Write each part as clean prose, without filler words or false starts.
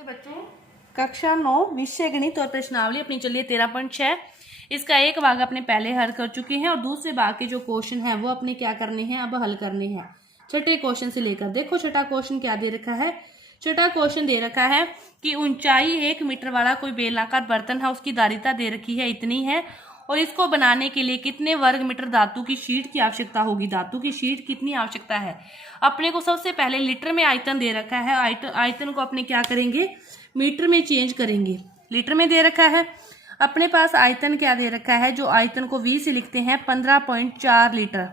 नमस्ते बच्चों, कक्षा 9 विषय गणित और प्रश्नावली अपनी चलिए 13.6। इसका एक भाग अपने पहले हल कर चुके हैं और दूसरे भाग के जो क्वेश्चन है वो अपने क्या करने हैं, अब हल करने हैं। छठे क्वेश्चन से लेकर देखो छठा क्वेश्चन क्या दे रखा है। छठा क्वेश्चन दे रखा है कि ऊंचाई 1 मीटर वाला कोई बेलनाकार बर्तन है, उसकी धारिता दे रखी है इतनी है और इसको बनाने के लिए कितने वर्ग मीटर धातु की शीट की आवश्यकता होगी। धातु की शीट कितनी आवश्यकता है, अपने को सबसे पहले लीटर में आयतन दे रखा है। आयतन को अपने क्या करेंगे, मीटर में चेंज करेंगे। लीटर में दे रखा है, अपने पास आयतन क्या दे रखा है, जो आयतन को V से लिखते हैं 15.4 लीटर।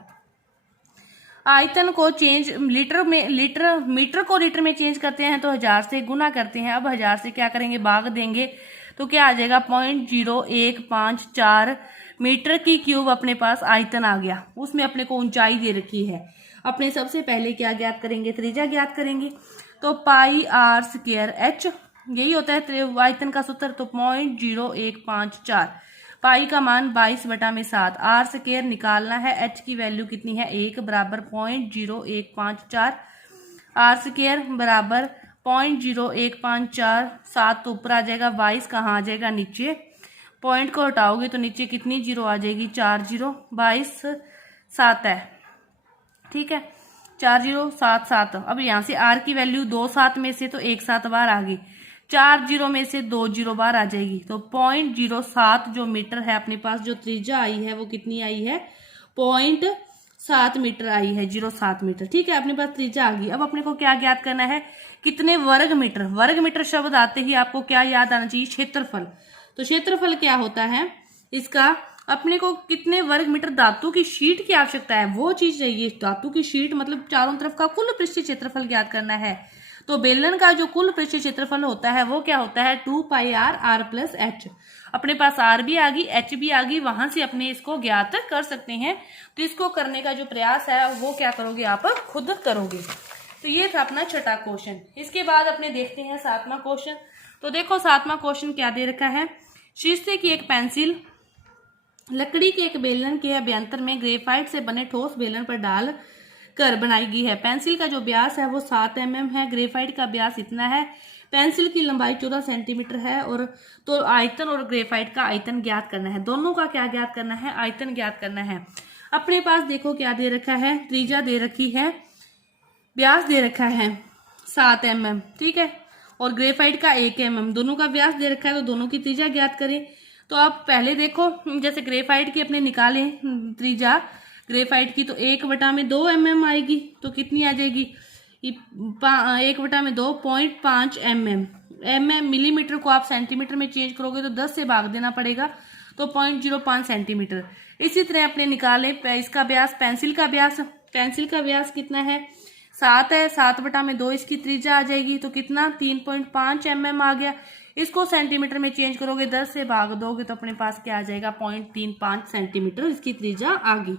आयतन को चेंज मीटर को लीटर में चेंज करते हैं तो 1000 से गुना करते हैं। अब 1000 से क्या करेंगे, भाग देंगे तो क्या आ जाएगा 0.0154 मीटर की क्यूब अपने पास आयतन आ गया। उसमें अपने को ऊंचाई दे रखी है। अपने सबसे पहले क्या ज्ञात करेंगे, त्रिज्या ज्ञात करेंगे। तो पाई आर स्क्वायर एच, यही होता है आयतन का सूत्र। तो 0.0154, पाई का मान 22/7, आर स्क्वायर निकालना है। एच की वैल्यू कितनी है, 1 बराबर 0.0154, आर स्क्वायर बराबर 0.0154। 7 तो ऊपर आ जाएगा, 22 कहाँ आ जाएगा, नीचे। पॉइंट को हटाओगे तो नीचे कितनी जीरो आ जाएगी, 4 0। 22 7 है, ठीक है, 4 0 7 7। अब यहाँ से आर की वैल्यू 2 7 में से तो 1 7 बार आ गई, 4 0 में से 2 0 बार आ जाएगी। तो 0.07 जो मीटर है अपने पास, जो त्रिज्या आई है वो कितनी आई है, 0.7 मीटर आई है, 0.7 मीटर। ठीक है, अपने पास त्रिज्या आ गई। अब अपने को क्या ज्ञात करना है, कितने वर्ग मीटर। वर्ग मीटर शब्द आते ही आपको क्या याद आना चाहिए, क्षेत्रफल। तो क्षेत्रफल क्या होता है इसका, अपने को कितने वर्ग मीटर धातु की शीट की आवश्यकता है, वो चीज चाहिए। धातु की शीट मतलब चारों तरफ का कुल पृष्ठीय क्षेत्रफल ज्ञात करना है। तो बेलन का जो कुल पृष्ठीय क्षेत्रफल होता है वो क्या होता है, 2 पाई आर प्लस एच। अपने पास आर भी आ गई, एच भी आ गई, वहां से अपने इसको ज्ञात कर सकते हैं। तो इसको करने का जो प्रयास है वो क्या करोगे, आप खुद करोगे। तो ये था अपना छठा क्वेश्चन। इसके बाद अपने देखते हैं सातवां क्वेश्चन। तो देखो सातवां क्वेश्चन क्या दे रखा है, शीशे की एक पेंसिल लकड़ी के एक बेलन के अभ्यंतर में ग्रेफाइट से बने ठोस बेलन पर डाल कर बनाई गई है। पेंसिल का जो व्यास है वो 7 mm है, ग्रेफाइट का व्यास इतना है, पेंसिल की लंबाई 14 सेंटीमीटर है। और तो आयतन और ग्रेफाइट का आयतन ज्ञात करना है। दोनों का क्या ज्ञात करना है, आयतन ज्ञात करना है। अपने पास देखो क्या दे रखा है, त्रिज्या दे रखी है, व्यास दे रखा है 7 mm, ठीक है, और ग्रेफाइट का 1 mm। दोनों का व्यास दे रखा है तो दोनों की त्रिज्या ज्ञात करें। तो आप पहले देखो, जैसे ग्रेफाइट की अपने निकालें त्रिज्या ग्रेफाइट की, तो 1/2 mm आएगी। तो कितनी आ जाएगी, 1/2 0.5 mm। मिलीमीटर को आप सेंटीमीटर में चेंज करोगे तो 10 से भाग देना पड़ेगा, तो 0.05 सेंटीमीटर। इसी तरह अपने निकाले इसका व्यास, पेंसिल का व्यास। पेंसिल का व्यास कितना है, 7 है, 7/2 इसकी त्रिज्या आ जाएगी। तो कितना, 3.5 mm आ गया। इसको सेंटीमीटर में चेंज करोगे, 10 से भाग दोगे तो अपने पास क्या आ जाएगा, 0.35 सेंटीमीटर इसकी त्रिज्या आ गई।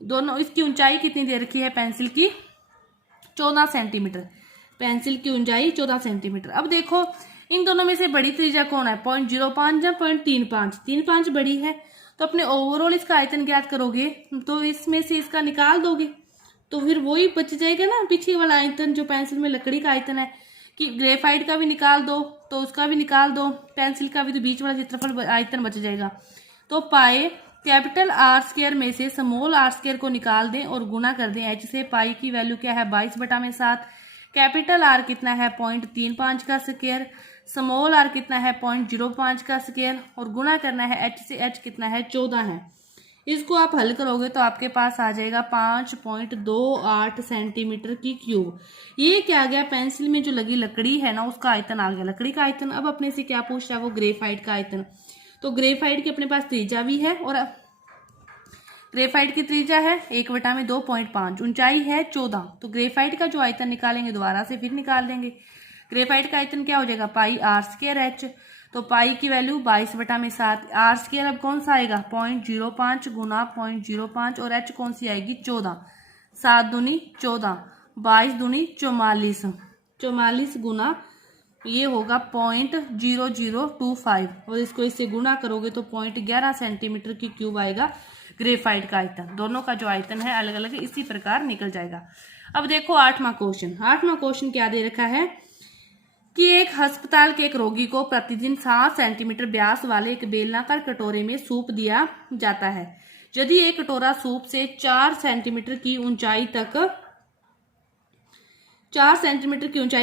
दोनों, इसकी ऊंचाई कितनी दे रखी है पेंसिल की, 14 सेंटीमीटर। पेंसिल की ऊंचाई 14 सेंटीमीटर। अब देखो इन दोनों में से बड़ी त्रिज्या कौन है, 0.05 या 0.35। 3.5 बड़ी है। तो अपने ओवरऑल इसका आयतन ज्ञात करोगे तो इसमें से इसका निकाल दोगे तो फिर वही बच जाएगा ना, पीछे वाला आयतन जो पेंसिल में लकड़ी का आयतन है। कि ग्रेफाइट का भी निकाल दो तो उसका भी निकाल दो, पेंसिल का भी, तो बीच वाला क्षेत्रफल आयतन बच जाएगा। तो पाए कैपिटल आर स्क्वायर में से स्मॉल आर स्क्वायर को निकाल दें और गुना कर दें एच से। पाई की वैल्यू क्या है, 22/7। कैपिटल आर कितना है, 0.35 का स्क्वायर। स्मॉल आर कितना है, 0.05 का स्क्वायर, और गुना करना है एच से। एच कितना है, 14 है। इसको आप हल करोगे तो आपके पास आ जाएगा 5.28 सेंटीमीटर की क्यूब। ये क्या आ गया, पेंसिल में जो लगी लकड़ी है ना उसका आयतन आ गया, लकड़ी का आयतन। अब अपने से क्या पूछ रहा है, वो ग्रेफाइट का आयतन। तो ग्रेफाइट की अपने पास त्रिज्या भी है, और ग्रेफाइट की त्रिज्या है 1/2 0.5, ऊंचाई है 14। तो ग्रेफाइट का जो आयतन निकालेंगे दोबारा से फिर निकाल देंगे। ग्रेफाइट का आयतन क्या हो जाएगा, पाई आर स्क्वायर एच। तो पाई की वैल्यू 22/7, आर स्क्वायर अब कौन सा आएगा, 0.05 गुना 0.05, और एच कौन सी आएगी, 14। 7 दूनी 14, 22 दूनी 44, 44 गुना ये होगा 0.0025, और इसको इससे गुना करोगे तो 0.11 सेंटीमीटर की क्यूब आएगा ग्रेफाइट का आयतन। दोनों का जो आयतन है अलग अलग इसी प्रकार निकल जाएगा। अब देखो आठवां क्वेश्चन। आठवां क्वेश्चन क्या दे रखा है, कि एक अस्पताल के एक रोगी को प्रतिदिन 7 सेंटीमीटर व्यास वाले एक बेलनाकार कटोरे में सूप दिया जाता है। यदि एक कटोरा सूप से 4 सेंटीमीटर की ऊंचाई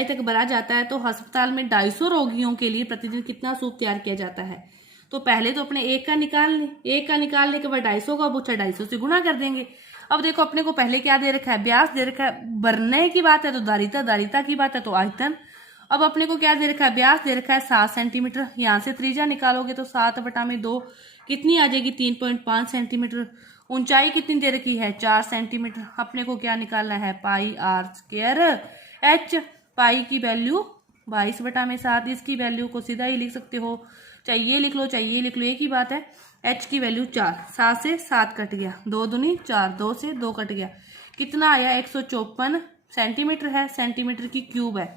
तक भरा जाता है तो अस्पताल में 250 रोगियों के लिए प्रतिदिन कितना सूप तैयार किया जाता है। तो पहले तो अपने एक का निकालने के बाद 250 का पूछा, 250 से गुणा कर देंगे। अब देखो अपने को पहले क्या दे रखा है, व्यास दे रखा है, भरने की बात है तो दारिता की बात है तो आयतन। अब अपने को क्या दे रखा है, व्यास दे रखा है 7 सेंटीमीटर, यहाँ से त्रिज्या निकालोगे तो 7/2 कितनी आ जाएगी, 3.5 सेंटीमीटर। ऊंचाई कितनी दे रखी है, 4 सेंटीमीटर। अपने को क्या निकालना है, पाई आर स्क्वायर एच। पाई की वैल्यू 22/7, इसकी वैल्यू को सीधा ही लिख सकते हो, चाहे ये लिख लो चाहे ये लिख लो, एक ही बात है। एच की वैल्यू 4, 7 से 7 कट गया, 2 दूनी 4, 2 से 2 कट गया, कितना आया 154 सेंटीमीटर है, सेंटीमीटर की क्यूब है।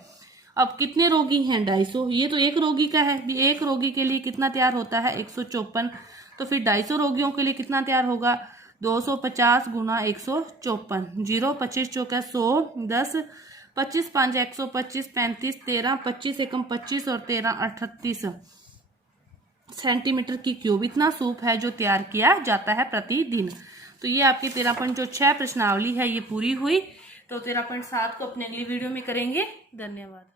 अब कितने रोगी हैं, 250, ये तो एक रोगी का है, एक रोगी के लिए कितना तैयार होता है 154, तो फिर 250 रोगियों के लिए कितना तैयार होगा, 250 गुना 154, 0 25 चौका 100, 10 25 5 125, 35 13 25 एकम 25 और 13 38 सेंटीमीटर की क्यूब, इतना सूप है जो तैयार किया जाता है प्रतिदिन। तो ये आपकी 13.6 प्रश्नावली है, ये पूरी हुई। तो 13.7 को अपने अगली वीडियो में करेंगे। धन्यवाद।